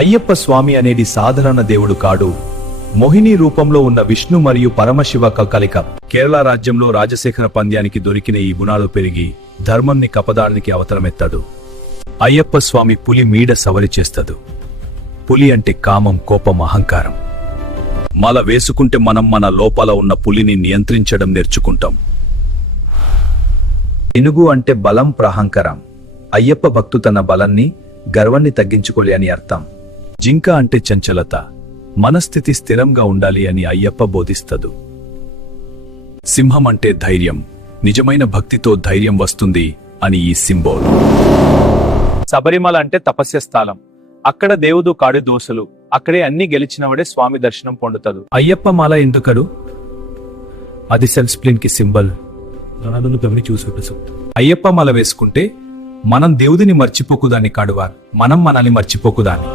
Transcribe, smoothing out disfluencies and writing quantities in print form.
అయ్యప్ప స్వామి అనేది సాధారణ దేవుడు కాడు, మోహిని రూపంలో ఉన్న విష్ణు మరియు పరమశివ కలయిక. కేరళ రాజ్యంలో రాజశేఖర పంద్యానికి దొరికిన ఈ గుణాలు పెరిగి ధర్మంని కపదానికి అవతరమెత్తాడు. అయ్యప్ప స్వామి పులి మీడ సవరి చేస్తాడు. పులి అంటే కామం, కోపం, అహంకారం. మాల వేసుకుంటే మనం మన లోపల ఉన్న పులిని నియంత్రించడం నేర్చుకుంటాం. ఏనుగు అంటే బలం, ప్రహంకారం. అయ్యప్ప భక్తు తన బలాన్ని, గర్వాన్ని తగ్గించుకోలే అని అర్థం. జింక అంటే చంచలత, మనస్థితి స్థిరంగా ఉండాలి అని అయ్యప్ప బోధిస్తాడు. సింహం అంటే ధైర్యం, నిజమైన భక్తితో ధైర్యం వస్తుంది అని ఈ సింబోల్. శబరిమల అంటే తపస్య స్థలం. అక్కడ దేవుడు కాడు దోసలు, అక్కడే అన్ని గెలిచినవడే స్వామి దర్శనం పొందుతాడు. అయ్యప్ప మాల ఎందుకరు? అది సెల్ఫ్ స్ప్లిన్ కి సింబల్. అయ్యప్ప మాల వేసుకుంటే మనం దేవుడిని మర్చిపోకుదాన్ని కాడువారు, మనం మనల్ని మర్చిపోకుదాన్ని.